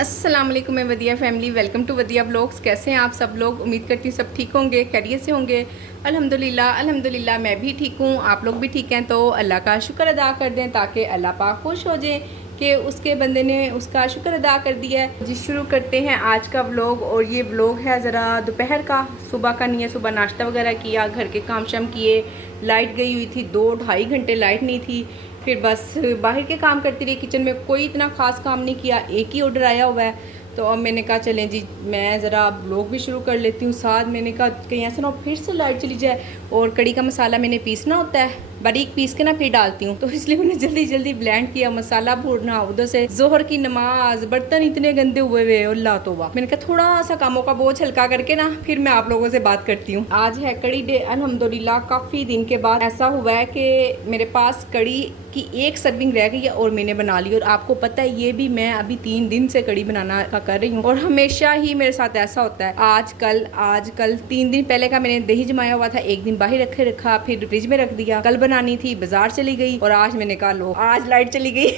अस्सलाम वालेकुम मैं वदिया फैमिली, वेलकम टू वदिया ब्लॉग्स। कैसे हैं आप सब लोग? उम्मीद करती हूँ सब ठीक होंगे, खैरियत से होंगे। अल्हम्दुलिल्लाह मैं भी ठीक हूँ, आप लोग भी ठीक हैं। तो अल्लाह का शुक्र अदा कर दें ताकि अल्लाह पाक खुश हो जाए कि उसके बंदे ने उसका शुक्र अदा कर दिया है। जी शुरू करते हैं आज का व्लॉग। और ये व्लॉग है ज़रा दोपहर का, सुबह का नहीं है। सुबह नाश्ता वगैरह किया, घर के काम शाम किए, लाइट गई हुई थी, 2-2.5 घंटे लाइट नहीं थी। फिर बस बाहर के काम करती रही, किचन में कोई इतना ख़ास काम नहीं किया। एक ही ऑर्डर आया हुआ है तो अब मैंने कहा चलें जी मैं ज़रा ब्लॉग भी शुरू कर लेती हूँ। साथ मैंने कहा कहीं ऐसा ना हो फिर से लाइट चली जाए। और कड़ी का मसाला मैंने पीसना होता है, बारीक पीस के ना फिर डालती हूँ, तो इसलिए मैंने जल्दी जल्दी ब्लेंड किया, मसाला भूनना, उधर से जोहर की नमाज, बर्तन इतने गंदे हुए हुए, अल्लाह तौबा। मैंने कहा थोड़ा सा कामों का बोझ हल्का करके ना फिर मैं आप लोगों से बात करती हूँ। आज है कड़ी डे, अल्हम्दुलिल्लाह काफ़ी दिन के बाद ऐसा हुआ है कि मेरे पास कड़ी की एक सर्विंग रह गई है और मैंने बना ली। और आपको पता है ये भी मैं अभी 3 दिन से कड़ी बनाना का कर रही हूँ और हमेशा ही मेरे साथ ऐसा होता है। आजकल 3 दिन पहले का मैंने दही जमाया हुआ था, एक दिन बाहर रखा, फिर फ्रिज में रख दिया। कल बनानी थी, बाजार चली गई, और आज मैंने कहा लो आज लाइट चली गई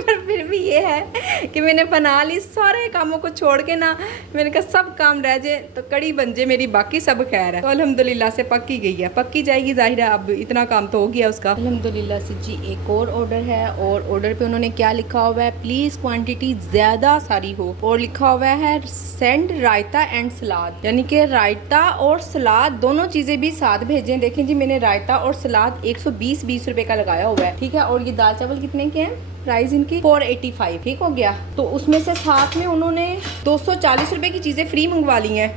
पर फिर भी ये है कि मैंने बना ली। सारे कामों को छोड़ के ना मैंने कहा सब काम रह जाए तो कड़ी बन जाए मेरी, बाकी सब खैर है। तो अल्हम्दुलिल्लाह से पक ही गई है, पक्की जाएगी जाहिर है, अब इतना काम तो हो गया उसका अल्हम्दुलिल्लाह से। जी एक और ऑर्डर है, और ऑर्डर पे उन्होंने क्या लिखा हुआ है, प्लीज़ क्वांटिटी ज़्यादा सारी हो। और लिखा हुआ है सेंड रायता एंड सलाद, यानी कि रायता और सलाद दोनों चीज़ें भी साथ भेजें। देखें जी मैंने रायता और सलाद 120 रुपए का लगाया हुआ है, ठीक है। और ये दाल चावल कितने के हैं, प्राइस इनकी 485, ठीक हो गया। तो उसमें से साथ में उन्होंने 240 रुपए की चीज़ें फ्री मंगवा ली हैं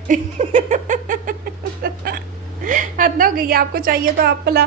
इतना हो गई। आपको चाहिए तो आप भला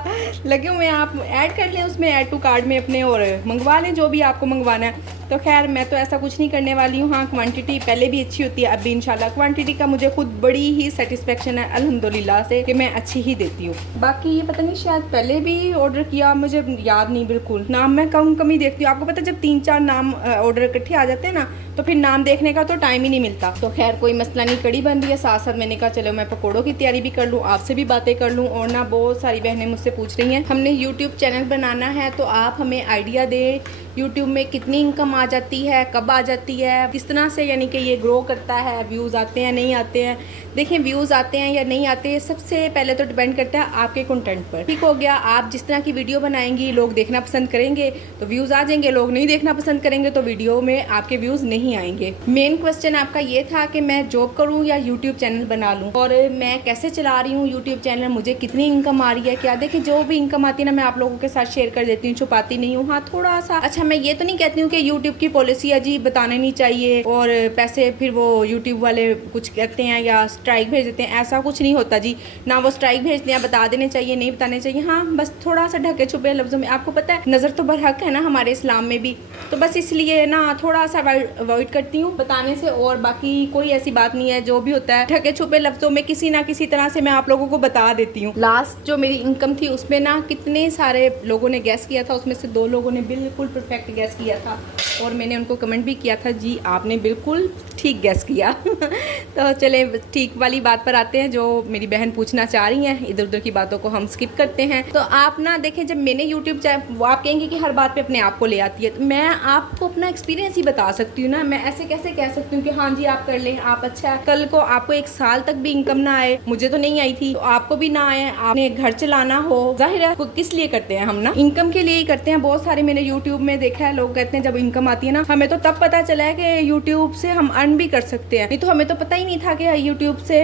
लगे हुए हैं, आप ऐड कर लें उसमें, ऐड टू कार्ड में अपने, और मंगवा लें जो भी आपको मंगवाना है। तो खैर मैं तो ऐसा कुछ नहीं करने वाली हूँ। हाँ क्वांटिटी पहले भी अच्छी होती है, अब भी इंशाल्लाह क्वांटिटी का मुझे खुद बड़ी ही सेटिस्फेक्शन है अल्हम्दुलिल्लाह से कि मैं अच्छी ही देती हूँ। बाकी ये पता नहीं शायद पहले भी ऑर्डर किया, मुझे याद नहीं बिल्कुल। नाम मैं कम ही देखती हूँ। आपको पता है जब 3-4 नाम ऑर्डर इकट्ठे आ जाते हैं ना तो फिर नाम देखने का तो टाइम ही नहीं मिलता। तो खैर कोई मसला नहीं, कड़ी बन रही है, साथ साथ मैंने कहा चलो मैं पकौड़ों की तैयारी भी कर लूँ, आपसे भी बातें कर लूँ। और ना बहुत सारी बहनें मुझसे पूछ रही हैं हमने यूट्यूब चैनल बनाना है तो आप हमें आइडिया दें यूट्यूब में कितनी इनकम आ जाती है, कब आ जाती है, किस तरह से यानी कि ये ग्रो करता है, व्यूज़ आते हैं नहीं आते हैं। देखें व्यूज़ आते हैं या नहीं आते, सबसे पहले तो डिपेंड करता है आपके कंटेंट पर, ठीक हो गया। आप जिस तरह की वीडियो बनाएंगी लोग देखना पसंद करेंगे तो व्यूज़ आ जाएंगे, लोग नहीं देखना पसंद करेंगे तो वीडियो में आपके व्यूज़ नहीं आएंगे। मेन क्वेश्चन आपका ये था कि मैं जॉब करूँ या यूट्यूब चैनल बना लूँ, और मैं कैसे चला रही हूँ यूट्यूब चैनल, मुझे कितनी इनकम आ रही है क्या। देखिए जो भी इनकम आती है ना मैं आप लोगों के साथ शेयर कर देती हूँ, छुपाती नहीं हूँ। हाँ थोड़ा सा, अच्छा मैं ये तो नहीं कहती हूँ कि यूट्यूब की पॉलिसी है जी बताने नहीं चाहिए और पैसे फिर वो यूट्यूब वाले कुछ कहते हैं या स्ट्राइक भेज देते हैं, ऐसा कुछ नहीं होता जी। ना वो स्ट्राइक भेजते हैं, बता देने चाहिए नहीं बताने चाहिए। हाँ बस थोड़ा सा ढके छुपे लफ्ज़ों में, आपको पता है नज़र तो बरहक है ना हमारे इस्लाम में भी, तो बस इसलिए ना थोड़ा सा अवॉइड करती हूँ बताने से। और बाकी कोई ऐसी बात नहीं है, जो भी होता है ढके छुपे लफ्ज़ों में किसी ना किसी तरह से मैं आप लोगों को बता देती हूँ। लास्ट जो मेरी इनकम थी उसमें ना कितने सारे लोगों ने गैस किया था, उसमें से 2 लोगों ने बिल्कुल परफेक्ट गैस किया था और मैंने उनको कमेंट भी किया था जी आपने बिल्कुल ठीक गैस किया तो चले ठीक वाली बात पर आते हैं जो मेरी बहन पूछना चाह रही हैं। इधर उधर की बातों को हम स्किप करते हैं। तो आप ना देखें जब मैंने यूट्यूब चैनल, वो आप कहेंगे कि हर बात पे अपने आप को ले आती है, तो मैं आपको अपना एक्सपीरियंस ही बता सकती हूँ ना। मैं ऐसे कैसे कह सकती हूँ कि हाँ जी आप कर लें, आप अच्छा है, कल को आपको 1 साल तक भी इनकम ना आए, मुझे तो नहीं आई थी तो आपको भी ना आए, आपने घर चलाना हो, जाहिर है किस लिए करते हैं हम ना, इनकम के लिए ही करते हैं। बहुत सारे मैंने यूट्यूब में देखा है लोग कहते हैं जब इनकम आती है ना, हमें तो तब पता चला है कि यूट्यूब से हम अर्न भी कर सकते हैं, नहीं तो हमें तो पता ही नहीं था कि यूट्यूब से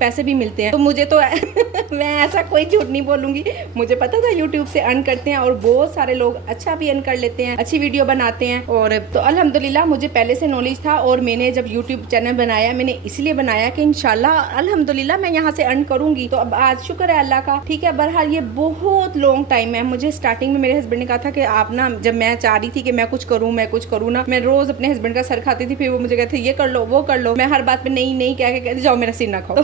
पैसे भी मिलते हैं। तो मुझे तो मैं ऐसा कोई झूठ नहीं बोलूंगी, मुझे पता था यूट्यूब से अर्न करते हैं और बहुत सारे लोग अच्छा भी अर्न कर लेते हैं, अच्छी वीडियो बनाते हैं। और तो अल्हम्दुलिल्लाह मुझे पहले से नॉलेज था और मैंने जब यूट्यूब चैनल बनाया मैंने इसलिए बनाया कि इंशाल्लाह अल्हम्दुलिल्लाह मैं यहाँ से अर्न करूंगी। तो अब आज शुक्र है अल्लाह का, ठीक है। बहरहाल ये बहुत लॉन्ग टाइम है। मुझे स्टार्टिंग में मेरे हस्बैंड ने कहा था कि आप ना, जब मैं चाह रही थी कि मैं कुछ करूँ ना, मैं रोज अपने हस्बैंड का सर खाती थी, फिर वो मुझे कहते ये कर लो वो कर लो, मैं हर बात पे नहीं क्या कहते जाओ मेरा सिर ना खाओ तो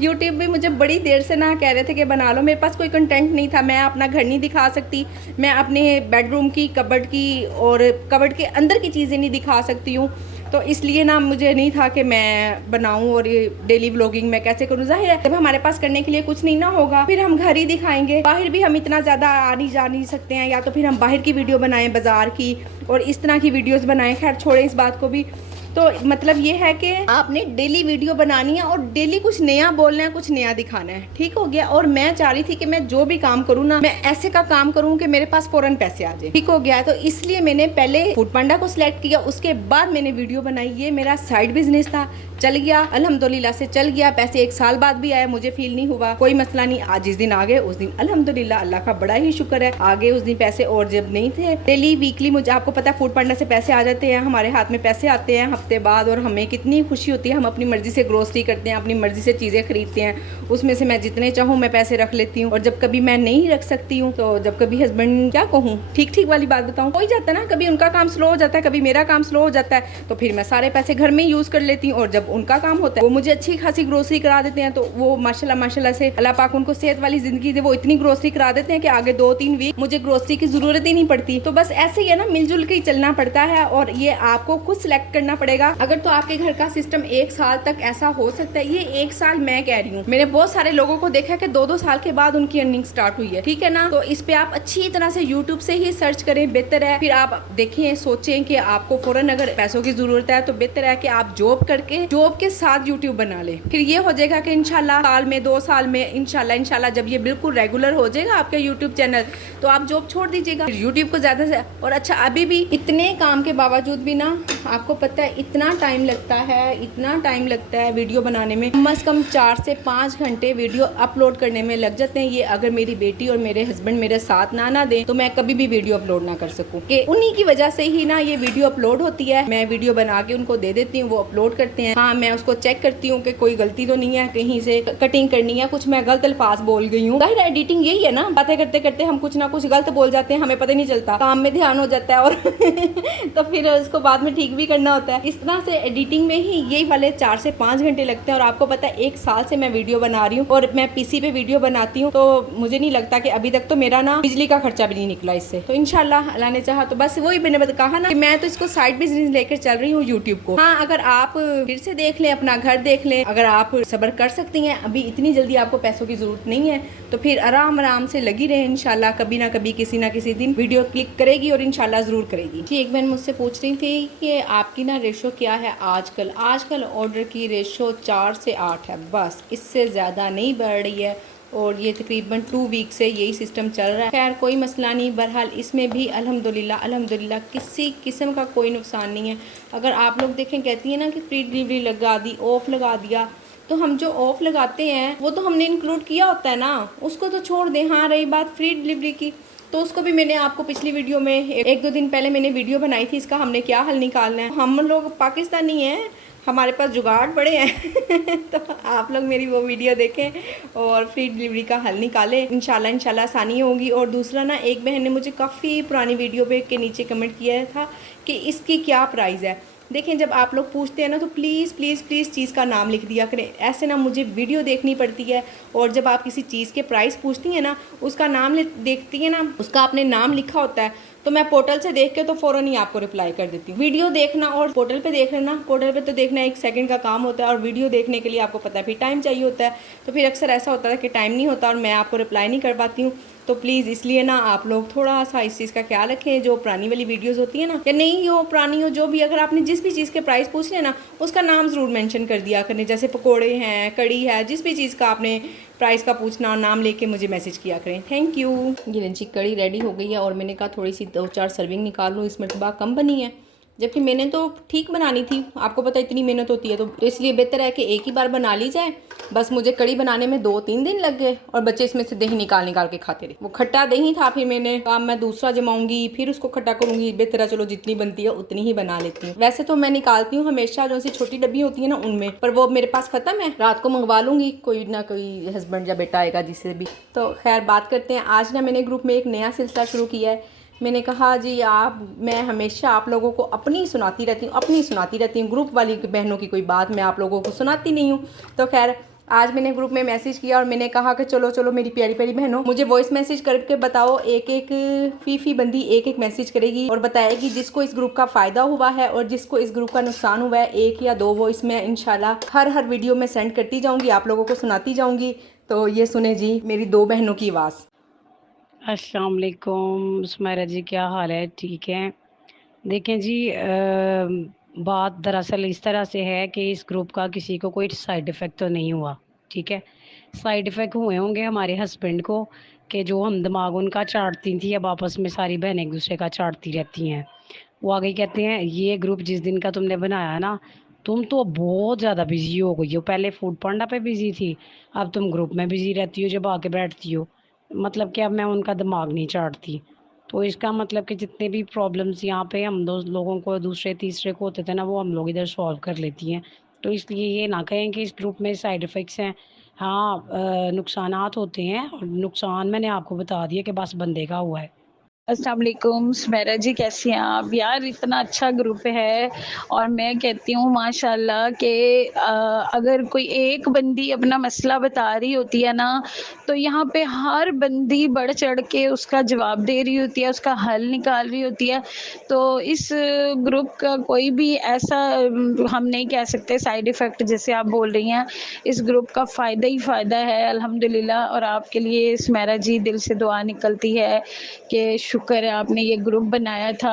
यूट्यूब भी मुझे बड़ी देर से ना कह रहे थे कि बना लो, मेरे पास कोई कंटेंट नहीं था, मैं अपना घर नहीं दिखा सकती, मैं अपने बेडरूम की कबर्ड की और कबर्ड के अंदर की चीज़ें नहीं दिखा सकती हूँ। तो इसलिए ना मुझे नहीं था कि मैं बनाऊं और ये डेली व्लॉगिंग मैं कैसे करूं। जाहिर है जब हमारे पास करने के लिए कुछ नहीं ना होगा फिर हम घर ही दिखाएंगे, बाहर भी हम इतना ज़्यादा आ नहीं जा नहीं सकते हैं, या तो फिर हम बाहर की वीडियो बनाएं बाज़ार की और इस तरह की वीडियोस बनाएं। खैर छोड़ें इस बात को भी। तो मतलब ये है कि आपने डेली वीडियो बनानी है और डेली कुछ नया बोलना है, कुछ नया दिखाना है। ठीक हो गया। और मैं चाह रही थी कि मैं जो भी काम करूँ ना, मैं ऐसे का काम करूँ कि मेरे पास फौरन पैसे आ जाए। ठीक हो गया। तो इसलिए मैंने पहले फूड पांडा को सिलेक्ट किया, उसके बाद मैंने वीडियो बनाई। ये मेरा साइड बिजनेस था, चल गया अल्हम्दुलिल्लाह से, चल गया। पैसे 1 साल बाद भी आए, मुझे फील नहीं हुआ, कोई मसला नहीं। आज जिस दिन आ गए उस दिन अल्हम्दुलिल्लाह, अल्लाह का बड़ा ही शुक्र है, आगे उस दिन पैसे। और जब नहीं थे, डेली वीकली मुझे आपको पता है फूड पांडा से पैसे आ जाते हैं, हमारे हाथ में पैसे आते हैं हफ्ते बाद, और हमें कितनी खुशी होती है। हम अपनी मर्जी से ग्रोसरी करते हैं, अपनी मर्जी से चीज़ें खरीदते हैं, उसमें से मैं जितने चाहूँ मैं पैसे रख लेती हूँ। और जब कभी मैं नहीं रख सकती हूँ, तो जब कभी हस्बैंड, क्या कहूँ, ठीक ठीक वाली बात बताऊँ, हो ही जाता है ना, कभी उनका काम स्लो हो जाता है, कभी मेरा काम स्लो हो जाता है, तो फिर मैं सारे पैसे घर में यूज़ कर लेती हूँ। और जब उनका काम होता है, वो मुझे अच्छी खासी ग्रोसरी करा देते हैं, तो वो माशाल्लाह माशाल्लाह से अल्लाह पाक उनको सेहत वाली जिंदगी दे, वो इतनी ग्रोसरी करा देते हैं कि आगे 2-3 वीक मुझे ग्रोसरी की जरूरत ही नहीं पड़ती। तो बस ऐसे ही है ना, मिलजुल के ही चलना पड़ता है, और ये आपको खुद सिलेक्ट करना पड़ेगा। अगर तो आपके घर का सिस्टम 1 साल तक ऐसा हो सकता है, ये 1 साल मैं कह रही हूँ, मैंने बहुत सारे लोगों को देखा है कि 2-2 साल के बाद उनकी अर्निंग स्टार्ट हुई है। ठीक है ना। तो इस पे आप अच्छी तरह से यूट्यूब से ही सर्च करें, बेहतर है। फिर आप देखें, सोचें कि आपको फौरन अगर पैसों की जरूरत है, तो बेहतर है कि आप जॉब करके जॉब के साथ यूट्यूब बना ले। फिर ये हो जाएगा कि इंशाल्लाह साल में 2 साल में इंशाल्लाह जब ये बिल्कुल रेगुलर हो जाएगा आपका यूट्यूब चैनल, तो आप जॉब छोड़ दीजिएगा, यूट्यूब को ज़्यादा से। और अच्छा, अभी भी इतने काम के बावजूद भी ना, आपको पता है इतना टाइम लगता है वीडियो बनाने में, कम से कम 4 से 5 घंटे वीडियो अपलोड करने में लग जाते हैं। ये अगर मेरी बेटी और मेरे हस्बैंड मेरे साथ ना दें, तो मैं कभी भी वीडियो अपलोड ना कर सकूं, कि उन्हीं की वजह से ही ना ये वीडियो अपलोड होती है। मैं वीडियो बना के उनको दे देती हूँ, वो अपलोड करते हैं। हाँ, मैं उसको चेक करती हूँ कि कोई गलती तो नहीं है, कहीं से कटिंग करनी है, कुछ मैं गलत अल्फाज बोल गई हूँ। जाहिर एडिटिंग यही है ना, बातें करते करते हम कुछ ना कुछ गलत बोल जाते हैं, हमें पता नहीं चलता, काम में ध्यान हो जाता है, और तो फिर उसको बाद में ठीक भी करना होता है। इस तरह से एडिटिंग में ही यही वाले 4 से 5 घंटे लगते हैं। और आपको पता है 1 साल से मैं वीडियो बना रही हूँ, और मैं पीसी पे वीडियो बनाती हूँ, तो मुझे नहीं लगता कि अभी तक तो मेरा ना बिजली का खर्चा भी नहीं निकला इससे। तो इंशाल्लाह अल्लाह ने चाहा तो बस वही मैंने कहा ना कि मैं तो इसको साइड बिजनेस लेकर चल रही हूँ यूट्यूब को। हाँ, अगर आप फिर से देख लें, अपना घर देख लें, अगर आप सब्र कर सकती हैं, अभी इतनी जल्दी आपको पैसों की जरूरत नहीं है, तो फिर आराम आराम से लगी रहे। इंशाल्लाह कभी ना कभी किसी ना किसी दिन वीडियो क्लिक करेगी, और इंशाल्लाह ज़रूर करेगी। जी, एक बहन मुझसे पूछ रही थी कि आपकी ना रेशो क्या है आजकल ऑर्डर की रेशो 4 से 8 है, बस इससे ज़्यादा नहीं बढ़ रही है, और ये तकरीबन 2 वीक से यही सिस्टम चल रहा है। खैर कोई मसला नहीं, बहरहाल इसमें भी अल्हम्दुलिल्लाह किसी किस्म का कोई नुकसान नहीं है। अगर आप लोग देखें, कहती है ना कि फ्री डिलीवरी लगा दी, ऑफ़ लगा दिया, तो हम जो ऑफ़ लगाते हैं वो तो हमने इंक्लूड किया होता है ना, उसको तो छोड़ दें। हाँ, रही बात फ्री डिलीवरी की, तो उसको भी मैंने आपको पिछली वीडियो में 1-2 दिन पहले मैंने वीडियो बनाई थी, इसका हमने क्या हल निकालना है। हम लोग पाकिस्तानी हैं, हमारे पास जुगाड़ बड़े हैं तो आप लोग मेरी वो वीडियो देखें और फ्री डिलीवरी का हल निकालें, इंशाल्लाह आसानी होगी। और दूसरा ना, एक बहन ने मुझे काफ़ी पुरानी वीडियो पे के नीचे कमेंट किया था कि इसकी क्या प्राइस है। देखें, जब आप लोग पूछते हैं ना, तो प्लीज़ प्लीज़ प्लीज़ चीज़ का नाम लिख दिया करें, ऐसे ना मुझे वीडियो देखनी पड़ती है। और जब आप किसी चीज़ के प्राइस पूछती हैं ना, उसका नाम देखती हैं ना, उसका आपने नाम लिखा होता है, तो मैं पोर्टल से देख के तो फ़ौरन ही आपको रिप्लाई कर देती हूँ। वीडियो देखना और पोर्टल पे देख लेना, पोर्टल पे तो देखना 1 सेकंड का काम होता है, और वीडियो देखने के लिए आपको पता है फिर टाइम चाहिए होता है। तो फिर अक्सर ऐसा होता है कि टाइम नहीं होता और मैं आपको रिप्लाई नहीं कर पाती हूँ। तो प्लीज़ इसलिए ना आप लोग थोड़ा सा इस चीज़ का ख्याल रखें। जो पुरानी वाली वीडियोस होती है ना, या नहीं हो पुरानी हो, जो भी, अगर आपने जिस भी चीज़ के प्राइस पूछ लिया ना, उसका नाम ज़रूर मेंशन कर दिया करने। जैसे पकोड़े हैं, कड़ी है, जिस भी चीज़ का आपने प्राइस का पूछना, नाम लेके मुझे मैसेज किया करें। Thank you. ये लंची कड़ी रेडी हो गई है, और मैंने कहा थोड़ी सी 2-4 सर्विंग निकाल लूँ, इस मरतबा कम बनी है, जबकि मैंने तो ठीक बनानी थी। आपको पता है इतनी मेहनत होती है, तो इसलिए बेहतर है कि एक ही बार बना ली जाए। बस मुझे कड़ी बनाने में 2-3 दिन लग गए, और बच्चे इसमें से दही निकाल के खाते रहे। वो खट्टा दही था, फिर मैंने कहा मैं दूसरा जमाऊंगी, फिर उसको खट्टा करूंगी। बेहतर है चलो जितनी बनती है उतनी ही बना लेती हूँ। वैसे तो मैं निकालती हूँ हमेशा जो सी छोटी डब्बी होती है ना उनमें, पर वो मेरे पास खत्म है, रात को मंगवा लूंगी, कोई ना कोई हस्बैंड या बेटा आएगा जिससे भी। तो खैर बात करते हैं। आज ना मैंने ग्रुप में एक नया सिलसिला शुरू किया है। मैंने कहा जी मैं हमेशा आप लोगों को अपनी सुनाती रहती हूँ, ग्रुप वाली बहनों की कोई बात मैं आप लोगों को सुनाती नहीं हूँ। तो खैर आज मैंने ग्रुप में मैसेज किया, और मैंने कहा कि चलो मेरी प्यारी प्यारी बहनों, मुझे वॉइस मैसेज करके बताओ। एक फी बंदी एक मैसेज करेगी और बताएगी जिसको इस ग्रुप का फ़ायदा हुआ है और जिसको इस ग्रुप का नुकसान हुआ है। 1 या 2 वॉइस में इंशाल्लाह हर वीडियो में सेंड करती जाऊँगी, आप लोगों को सुनाती जाऊँगी। तो ये सुने जी मेरी 2 बहनों की आवाज़। अस्सलाम वालेकुम सुमैरा जी, क्या हाल है? ठीक है। देखें जी, बात दरअसल इस तरह से है कि इस ग्रुप का किसी को कोई साइड इफ़ेक्ट तो नहीं हुआ, ठीक है। साइड इफ़ेक्ट हुए होंगे हमारे हस्बैंड को कि जो हम दिमाग उनका चाटती थी, अब आपस में सारी बहनें एक-दूसरे का चाटती रहती हैं। वो आगे कहते हैं, ये ग्रुप जिस दिन का तुमने बनाया है ना, तुम तो बहुत ज़्यादा बिज़ी हो गई हो। पहले फूड पांडा पे बिज़ी थी, अब तुम ग्रुप में बिज़ी रहती हो जब आके बैठती हो। मतलब कि अब मैं उनका दिमाग नहीं चाटती। तो इसका मतलब कि जितने भी प्रॉब्लम्स यहाँ पे हम दो लोगों को दूसरे तीसरे को होते थे ना, वो हम लोग इधर सॉल्व कर लेती हैं। तो इसलिए ये ना कहें कि इस ग्रुप में साइड इफ़ेक्ट्स हैं। हाँ, नुकसानात होते हैं और नुकसान मैंने आपको बता दिया कि बस बंदे का हुआ है। अस्सलाम वालेकुम सुमेरा जी, कैसी हैं आप? यार इतना अच्छा ग्रुप है और मैं कहती हूँ माशाल्लाह कि अगर कोई एक बंदी अपना मसला बता रही होती है ना, तो यहाँ पे हर बंदी बढ़ चढ़ के उसका जवाब दे रही होती है, उसका हल निकाल रही होती है। तो इस ग्रुप का कोई भी ऐसा हम नहीं कह सकते साइड इफ़ेक्ट जैसे आप बोल रही हैं। इस ग्रुप का फ़ायदा ही फ़ायदा है अल्हम्दुलिल्लाह, और आपके लिए सुमेरा जी दिल से दुआ निकलती है कि शुक्र है आपने ये ग्रुप बनाया था।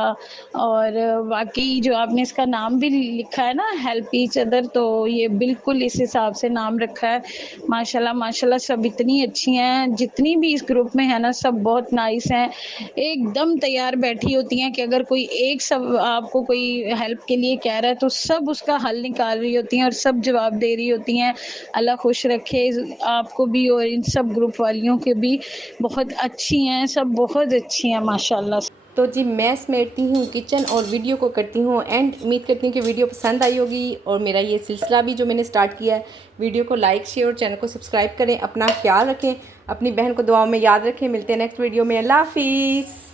और वाक़ई जो आपने इसका नाम भी लिखा है ना, हेल्प ईच अदर, तो ये बिल्कुल इस हिसाब से नाम रखा है। माशाल्लाह माशाल्लाह सब इतनी अच्छी हैं, जितनी भी इस ग्रुप में है ना सब बहुत नाइस हैं। एकदम तैयार बैठी होती हैं कि अगर कोई एक सब आपको कोई हेल्प के लिए कह रहा है तो सब उसका हल निकाल रही होती हैं और सब जवाब दे रही होती हैं। अल्लाह खुश रखे आपको भी और इन सब ग्रुप वालियों के भी। बहुत अच्छी हैं, सब बहुत अच्छी हैं माशाल्लाह। तो जी मैं समेटती हूँ किचन और वीडियो को करती हूँ एंड। उम्मीद करती हूँ कि वीडियो पसंद आई होगी और मेरा ये सिलसिला भी जो मैंने स्टार्ट किया है, वीडियो को लाइक शेयर और चैनल को सब्सक्राइब करें। अपना ख्याल रखें, अपनी बहन को दुआओं में याद रखें। मिलते हैं नेक्स्ट वीडियो में। अल्लाह हाफिज़।